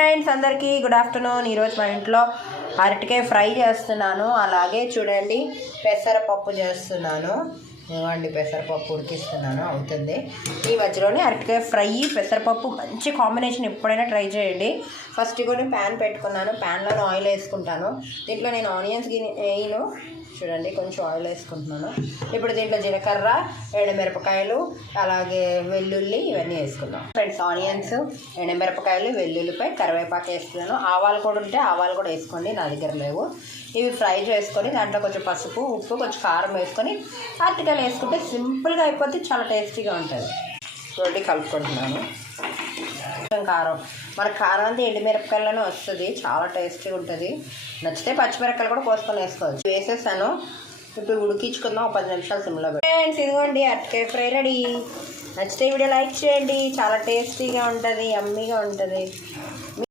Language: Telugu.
ఫ్రెండ్స్ అందరికీ గుడ్ ఆఫ్టర్నూన్. ఈరోజు మా ఇంట్లో అరటికాయ ఫ్రై చేస్తున్నాను. అలాగే చూడండి పెసరపప్పు చేస్తున్నాను. ఇవ్వండి పెసరపప్పు ఉడికిస్తున్నాను, అవుతుంది. ఈ మధ్యలోనే అరటికాయ ఫ్రై పెసరపప్పు మంచి కాంబినేషన్, ఎప్పుడైనా ట్రై చేయండి. ఫస్ట్ ఇగోని ప్యాన్ పెట్టుకున్నాను. ప్యాన్లో ఆయిల్ వేసుకుంటాను. దీంట్లో నేను ఆనియన్స్ వేయను, చూడండి కొంచెం ఆయిల్ వేసుకుంటున్నాను. ఇప్పుడు దీంట్లో జీలకర్ర, ఎండుమిరపకాయలు, అలాగే వెల్లుల్లి ఇవన్నీ వేసుకుందాం. ఫ్రెండ్స్ ఆనియన్స్, ఎండుమిరపకాయలు, వెల్లుల్లిపై కరివేపాకు వేస్తున్నాను. ఆవాలు కూడా ఉంటే ఆవాలు కూడా వేసుకోండి, నా దగ్గర లేవు. ఇవి ఫ్రై చేసుకొని దాంట్లో కొంచెం పసుపు, ఉప్పు, కొంచెం కారం వేసుకొని అరటికాయలు వేసుకుంటే సింపుల్గా అయిపోతే చాలా టేస్టీగా ఉంటుంది. చూడండి కలుపుకుంటున్నాను. కారం, మన కారం అంతా ఎండుమిరపకాయలనే వస్తుంది, చాలా టేస్టీగా ఉంటుంది. నచ్చితే పచ్చిమిరపకాయలు కూడా కోసుకొని వేసుకోవచ్చు. వేసేసాను. ఇప్పుడు ఉడికించుకుందాం 10 నిమిషాలు సిమ్లో పెట్టి. ఫ్రెండ్స్ ఇదిగోండి అరటికాయ ఫ్రై రెడీ. నచ్చితే వీడియో లైక్ చేయండి, చాలా టేస్టీగా ఉంటుంది, యమ్మీగా ఉంటుంది.